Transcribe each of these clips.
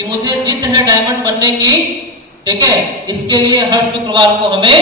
कि मुझे जिद है डायमंड बनने की, ठीक है, इसके लिए हर शुक्रवार को हमें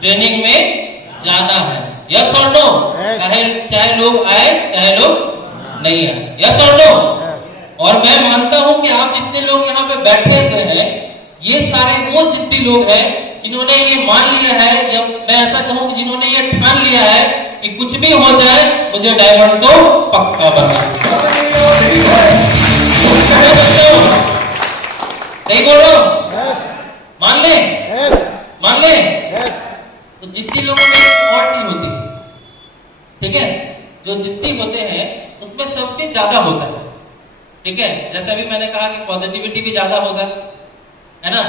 ट्रेनिंग में जाना है। यस और नो? चाहे लोग आए चाहे लोग नहीं आए। यस और नो? और मैं मानता हूं कि आप जितने लोग यहाँ पे बैठे हुए हैं, ये सारे वो जिद्दी लोग हैं जिन्होंने ये मान लिया है, या मैं ऐसा कहूं कि जिन्होंने ये ठान लिया है कि कुछ भी हो जाए मुझे डायमंड तो पक्का बनना। सही बोल रहा हूं? मान ले? मान ले? तो जिद्दी लोगों में एक और चीज होती है, ठीक है, जो जिद्दी होते हैं उसमें सब चीज ज्यादा होता है, ठीक है। जैसे अभी मैंने कहा कि पॉजिटिविटी भी ज्यादा होगा, है ना,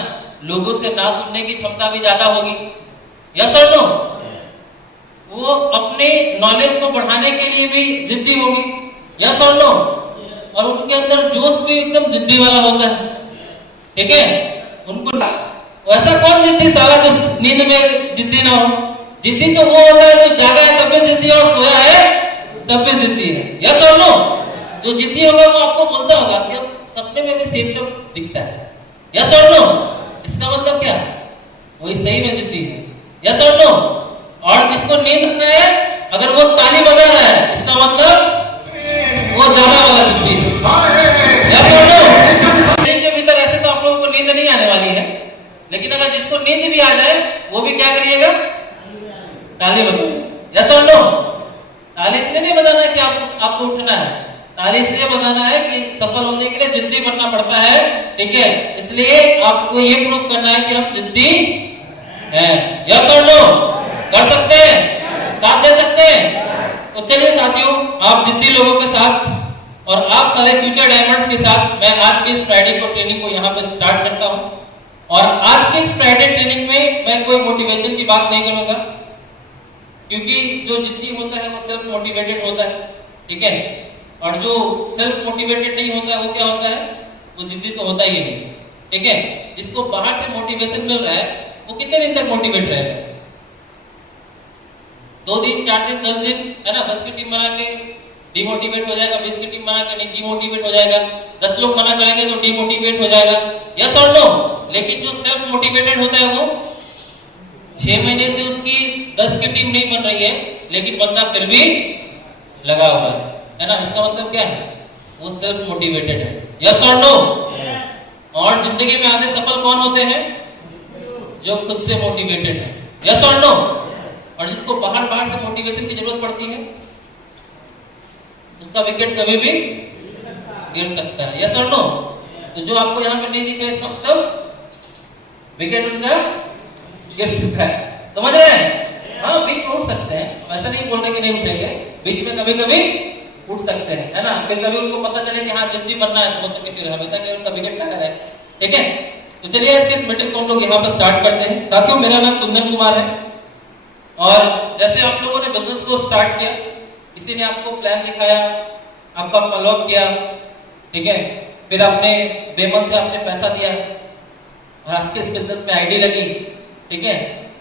लोगों से ना सुनने की क्षमता भी ज्यादा होगी। यस और नो? वो अपने नॉलेज को बढ़ाने के लिए भी जिद्दी होगी। यस और नो? और उनके अंदर जोश भी एकदम जिद्दी वाला होता है, ठीक है। उनको ऐसा कौन जिद्दी साला जो नींद में जिद्दी ना हो? जिद्दी तो वो होता है जो जागा है तब भी जिद्दी और सोया है तब भी जिद्दी है। यस और नो? जो जिद्दी होगा वो आपको बोलता होगा कि सपने में भी सेम शब्द दिखता है। यस और नो? इसका मतलब क्या है? वही सही में जिद्दी है। यस और नो? और जिसको नींद आता है अगर वो ताली बजा रहा है, इसका मतलब वो ज्यादा वाला जिद्दी है। यस और नो? के भीतर ऐसे तो आप लोगों को नींद नहीं आने वाली है, लेकिन अगर जिसको नींद भी आ जाए वो भी क्या करिएगा? ताली बजाइएगा। यस और नो? ताली इसलिए नहीं बजाना कि आपको उठना है, ताली इसलिए बजाना है कि सफल होने के लिए जिद्दी बनना पड़ता है, ठीक है। इसलिए आपको ये प्रूफ करना है कि हम जिद्दी हैं। यस और नो? कर सकते हैं? साथ दे सकते हैं? तो चलिए साथियों, आप जिद्दी लोगों के साथ और आप सारे फ्यूचर डायमंड्स के साथ मैं आज के इस फ्राइडे को ट्रेनिंग को यहाँ पे स्टार्ट करता हूँ। और आज के इस फ्राइडे ट्रेनिंग में मैं कोई मोटिवेशन की बात नहीं करूंगा, क्योंकि जो जिद्दी होता है वो सेल्फ मोटिवेटेड होता है, ठीक है। और जो सेल्फ मोटिवेटेड नहीं होता है वो क्या होता है? वो जिद्दी तो होता ही नहीं, ठीक है। जिसको बाहर से मोटिवेशन मिल रहा है वो कितने दिन तक मोटिवेट रहेगा? 2 दिन, 4 दिन, 10 दिन, है ना। 10 की टीम बना के डिमोटिवेट हो जाएगा, 20 की टीम बना के डिमोटिवेट हो जाएगा, 10 लोग मना करेंगे तो डिमोटिवेट हो जाएगा। यस और नो? लेकिन जो सेल्फ मोटिवेटेड होता है वो 6 महीने से उसकी 10 की टीम नहीं बन रही है, लेकिन बंदा फिर भी लगा हुआ है ना। इसका मतलब क्या है? वो सेल्फ मोटिवेटेड है। यस और नो? और जिंदगी में आगे सफल कौन होते हैं? जो खुद से मोटिवेटेड है। यस और नो? और जिसको बाहर से मोटिवेशन की जरूरत पड़ती है उसका विकेट कभी भी गिर सकता है। यस और नो? तो जो आपको यहाँ पे नहीं दिख रहा है इसका मतलब विकेट उनका गिर चुका है। समझ रहे हैं? हाँ, बीच में उठ सकते हैं, ऐसा नहीं बोलने के नहीं उठेंगे, बीच में कभी कभी उठ सकते हैं, है ना। फिर कभी उनको पता चले कि हाँ जिद्दी बनना है तो हो सके फिर हमेशा के उनका विकेट लगा रहे, ठीक है। तो चलिए आज के इस मीटिंग को हम लोग यहाँ पे स्टार्ट करते हैं। साथियों, मेरा नाम कुंदन कुमार है और जैसे आप लोगों ने बिजनेस को स्टार्ट किया, किसी ने आपको प्लान दिखाया, आपका फॉलोअप किया, ठीक है, फिर आपने बेमन से आपने पैसा दिया और आपके इस बिजनेस में आईडी लगी, ठीक है,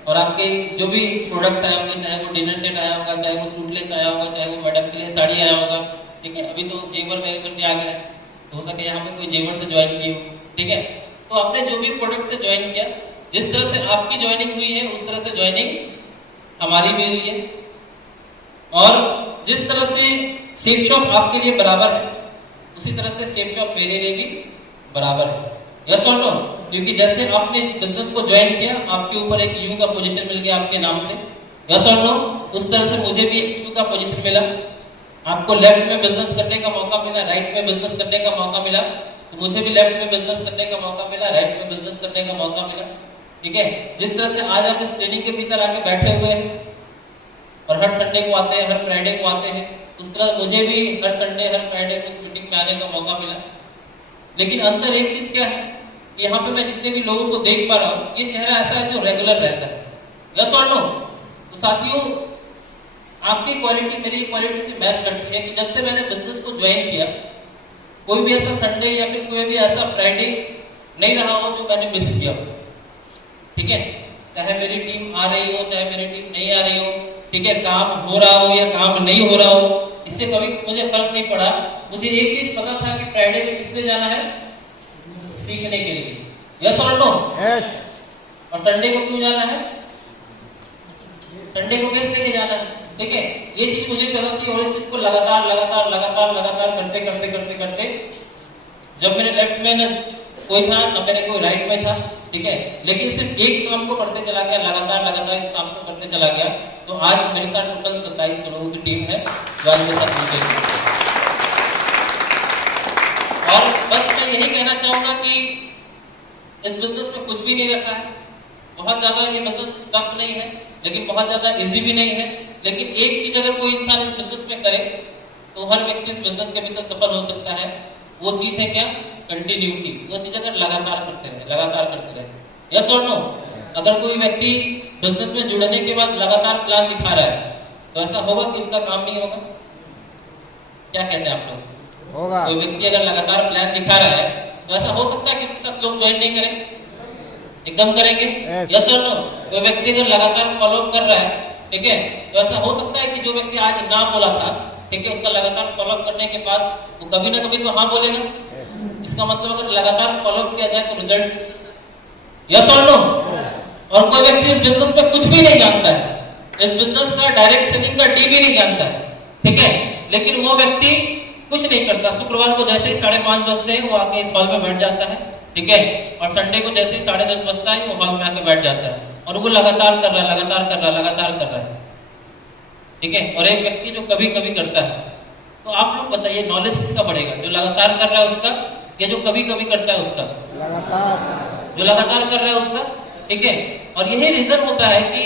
और आपके जो भी प्रोडक्ट्स आए होंगे, चाहे वो डिनर सेट आया होगा, चाहे वो सूट लेकर आया होगा, चाहे वो मैडम के लिए साड़ी आया होगा, ठीक है। अभी तो जेवर में करके आ गए, तो हो सके यहाँ पे कोई जेवर से ज्वाइन किए हो, ठीक है। तो आपने जो भी प्रोडक्ट से ज्वाइन किया, जिस तरह से आपकी ज्वाइनिंग हुई है उस तरह से ज्वाइनिंग हमारी भी हुई है, और जिस तरह से सेफ शॉप आपके लिए बराबर है उसी तरह से सेफ शॉप मेरे लिए भी बराबर है। यस और नो? क्योंकि जैसे आपने इस बिजनेस को ज्वाइन किया, आपके ऊपर एक यू का पोजीशन मिल गया आपके नाम से। यस और नो? उस तरह से मुझे भी एक यू का पोजीशन मिला। आपको लेफ्ट में बिजनेस करने का मौका मिला, राइट में बिजनेस करने का मौका मिला, तो मुझे भी लेफ्ट में बिजनेस करने का मौका मिला, राइट में बिजनेस करने का मौका मिला, ठीक है। जिस तरह से आज आप इस ट्रेनिंग के भीतर आके बैठे हुए हैं और हर संडे को आते हैं, हर फ्राइडे को आते हैं, उस तरह मुझे भी हर संडे हर फ्राइडे को इस मीटिंग में आने का मौका मिला। लेकिन अंतर एक चीज क्या है कि यहाँ पे मैं जितने भी लोगों को देख पा रहा हूँ, ये चेहरा ऐसा है जो रेगुलर रहता है। यस और नो? तो साथियों, आपकी क्वालिटी मेरी क्वालिटी से मैच करती है कि जब से मैंने बिजनेस को ज्वाइन किया, कोई भी ऐसा संडे या फिर कोई भी ऐसा फ्राइडे नहीं रहा हो जो मैंने मिस किया, ठीक है। चाहे मेरी टीम आ रही हो, चाहे मेरी टीम नहीं आ रही हो, ठीक है, काम हो रहा हो या काम नहीं हो रहा हो, इससे कभी मुझे फर्क नहीं पड़ा। मुझे एक चीज पता था कि फ्राइडे में किसने जाना है? सीखने के लिए। यस और नो? यस। और संडे को क्यों जाना है? संडे को कैसे लेके जाना है? ठीक है, ये चीज मुझे पता थी और इस चीज को लगातार लगातार लगातार लगातार करते करते करते करते जब मेरे लेफ्ट में न कोई था न मेरे कोई राइट में था, ठीक है, लेकिन सिर्फ एक काम को करते चला गया, लगातार लगातार इस काम को करते चला गया, तो आज मेरे साथ टोटल 27 लोगों की टीम है जो आज मेरे साथ जुड़े। और बस मैं यही कहना चाहूंगा कि इस बिजनेस में कुछ भी नहीं रखा है, बहुत ज्यादा ये बिजनेस टफ नहीं है, लेकिन बहुत ज्यादा इजी भी नहीं है, लेकिन एक चीज अगर कोई इंसान इस बिजनेस में करे तो हर व्यक्ति इस बिजनेस के भीतर सफल हो सकता है। वो चीज है क्या? कंटिन्यूटी। वो चीज अगर लगातार करते रहे, लगातार करते रहे। यस और नो? अगर कोई व्यक्ति बिजनेस में जुड़ने के बाद लगातार प्लान दिखा रहा है तो ऐसा होगा कि उसका काम नहीं होगा? क्या कहते हैं आप लोग? होगा। कोई व्यक्ति अगर लगातार प्लान दिखा रहा है तो ऐसा हो सकता है कि उसके साथ लोग ज्वाइन नहीं करें? एकदम करेंगे। यस और नो? कोई व्यक्ति अगर लगातार फॉलो कर रहा है, ठीक है, तो ऐसा हो सकता है कि जो व्यक्ति आज ना बोला था, ठीक है, उसका लगातार फॉलो करने के बाद वो कभी ना कभी तो हाँ बोलेगा। इसका मतलब अगर लगातार फॉलो किया जाए तो रिजल्ट। यस और नो? और कोई व्यक्ति इस बिजनेस में कुछ भी नहीं जानता है, इस बिजनेस का डायरेक्ट सेलिंग का डी भी नहीं जानता है, ठीक है, लेकिन वो व्यक्ति कुछ नहीं करता। शुक्रवार को जैसे ही 5:30 बजते हैं वो आके इस हॉल में बैठ जाता है, ठीक है, और संडे को जैसे ही 10:30 बजता है वो हॉल में आके बैठ जाता है और वो लगातार कर रहा है, लगातार कर रहा है, लगातार कर रहा है, ठीक है। और एक व्यक्ति जो कभी कभी करता है, तो आप लोग बताइए नॉलेज किसका बढ़ेगा? जो लगातार कर रहा है उसका या जो कभी कभी करता है उसका? लगातार। जो लगातार कर रहा है उसका, ठीक है। और यही रीजन होता है कि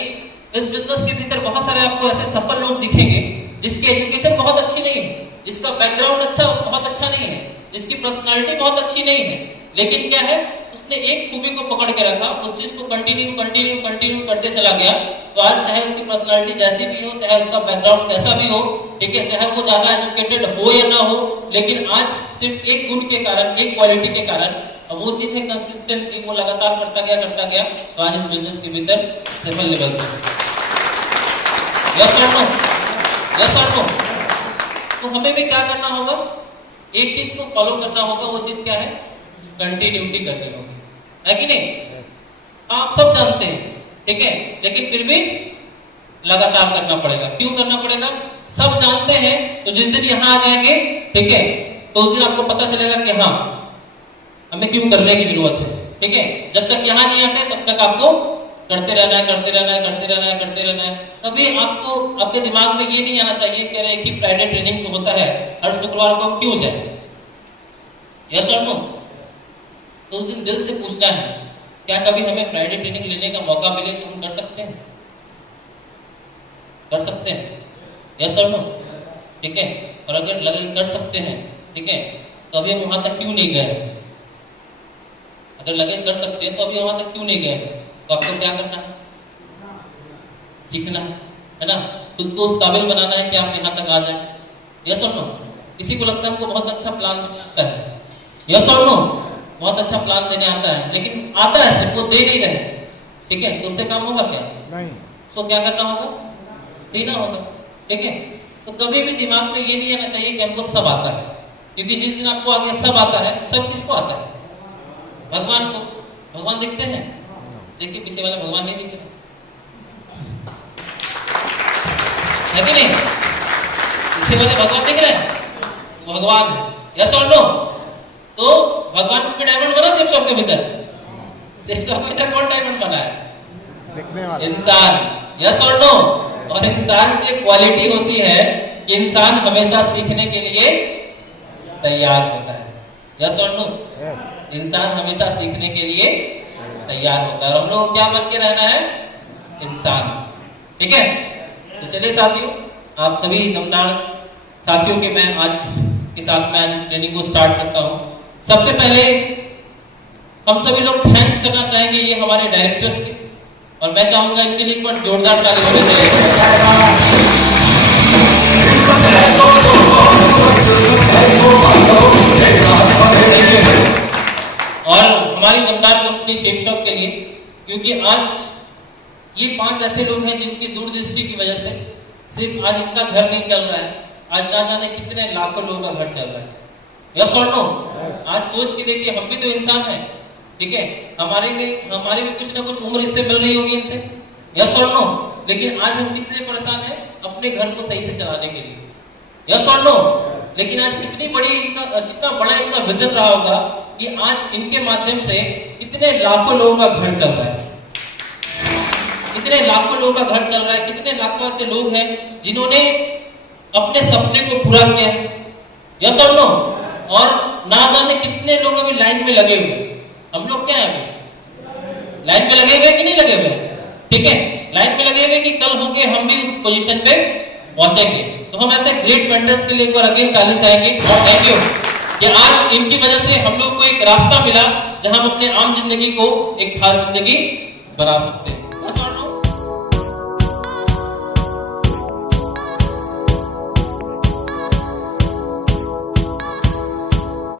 इस बिजनेस के भीतर बहुत सारे आपको ऐसे सफल लोग दिखेंगे जिसकी एजुकेशन बहुत अच्छी नहीं है, जिसका बैकग्राउंड बहुत अच्छा नहीं है, जिसकी पर्सनालिटी बहुत अच्छी नहीं है, लेकिन क्या है, उसने एक खूबी को पकड़ के रखा, उस चीज को कंटिन्यू कंटिन्यू कंटिन्यू करते चला गया। तो आज चाहे उसकी पर्सनालिटी जैसी भी हो, चाहे उसका बैकग्राउंड कैसा भी हो, ठीक है, चाहे वो ज्यादा एजुकेटेड हो या ना हो, लेकिन आज सिर्फ एक गुण के कारण, एक क्वालिटी के कारण, और वो चीज है कंसिस्टेंसी, वो लगातार करता गया, तो आज इस बिजनेस के भीतर सफल लेवल पर। यस और नो? यस और नो? तो हमें भी क्या करना होगा? एक चीज को फॉलो करना होगा। वो चीज क्या है? कंटिन्यूटी करनी होगी, है कि नहीं? आप सब जानते हैं, ठीक है, लेकिन फिर भी लगातार करना पड़ेगा। क्यों करना पड़ेगा? सब जानते हैं तो जिस दिन यहाँ आ जाएंगे, ठीक है, तो उस दिन आपको पता चलेगा कि हाँ हमें क्यों करने की जरूरत है, ठीक है। जब तक यहाँ नहीं आते तब तक आपको करते रहना है, करते रहना है, करते रहना है, करते रहना है। कभी आपको आपके दिमाग में ये नहीं आना चाहिए कि अरे एक ही फ्राइडे ट्रेनिंग तो होता है, हर शुक्रवार को हम क्यों जाए? यस और नो? तो उस दिन दिल से पूछना है, क्या कभी हमें फ्राइडे ट्रेनिंग लेने का मौका मिले तो हम कर सकते हैं? कर सकते हैं? यस और नो? ठीक है। और अगर लगे कर सकते हैं, ठीक है, तो अभी हम वहां तक क्यों नहीं गए? अगर लगे कर सकते हैं तो अभी वहां तक क्यों नहीं गए? तो आपको क्या करना है? सीखना है ना, खुद को उस काबिल बनाना है कि आप यहाँ तक आ जाए। यस और नो? किसी को लगता है हमको बहुत अच्छा प्लान आता है, यस और नो, बहुत अच्छा प्लान देने आता है, लेकिन आता है सिर्फ, वो दे नहीं रहे, ठीक है, तो उससे काम होगा क्या? नहीं। तो क्या करना होगा? देना होगा, ठीक है। तो कभी भी दिमाग में ये नहीं आना चाहिए कि हमको सब आता है, क्योंकि जिस दिन आपको आगे सब आता है, सब किसको आता है? भगवान को। भगवान दिखते हैं? देखिए पीछे वाले भगवान नहीं दिख रहे, है कि नहीं? पीछे वाले भगवान दिख रहे हैं? भगवान है, यस और नो? तो भगवान के डायमंड बना सेफ शॉप के भीतर? सेफ शॉप के भीतर कौन डायमंड बना है? दिखने वाला इंसान, यस और नो? और इंसान की क्वालिटी होती है कि इंसान हमेशा सीखने के लिए तैयार होता है, यस और नो? इंसान हमेशा सीखने के लिए तैयार होता है, और हम लोग क्या बन के रहना है? इंसान, ठीक है। तो चलिए साथियों, आप सभी दमदार साथियों के मैं आज के साथ में आज इस ट्रेनिंग को स्टार्ट करता हूं। सबसे पहले हम सभी लोग थैंक्स करना चाहेंगे ये हमारे डायरेक्टर्स के, और मैं चाहूंगा इनके लिए एक बार जोरदार ताली होनी चाहिए। और हमारी दमदार कंपनी शेफ शॉप के लिए, क्योंकि आज ये 5 ऐसे लोग हैं जिनकी दूरदृष्टि की वजह से सिर्फ आज इनका घर नहीं चल रहा है, आज ना जाने कितने लाखों लोगों का घर चल रहा है, यस और नो? आज सोच के देखिए, हम भी तो इंसान हैं, ठीक है, हमारे भी कुछ ना कुछ उम्र इससे मिल रही होगी इनसे, यस और नो? लेकिन आज हम किस लिए परेशान हैं? अपने घर को सही से चलाने के लिए, यस और नो? लेकिन आज कितना बड़ा इनका विजन रहा होगा कि आज इनके माध्यम से कितने लाखों लोगों का घर चल रहा है, कितने लाखों लोगों का घर चल रहा है, कितने लाखों ऐसे लोग हैं जिन्होंने अपने सपने को पूरा किया है, यस और नो? और ना जाने कितने लोग अभी लाइन में लगे हुए हैं। हम लोग क्या है अभी लाइन में लगे हुए कि नहीं लगे हुए, ठीक है, लाइन में लगे हुए कि कल होके हम भी उस पोजीशन पे पहुंचेंगे। तो हम ऐसे ग्रेट मेंटर्स के लिए एक बार अगेन ताली चाहेंगे और थैंक यू कि आज इनकी वजह से हम लोग को एक रास्ता मिला जहां हम अपने आम जिंदगी को एक खास जिंदगी बना सकते हैं।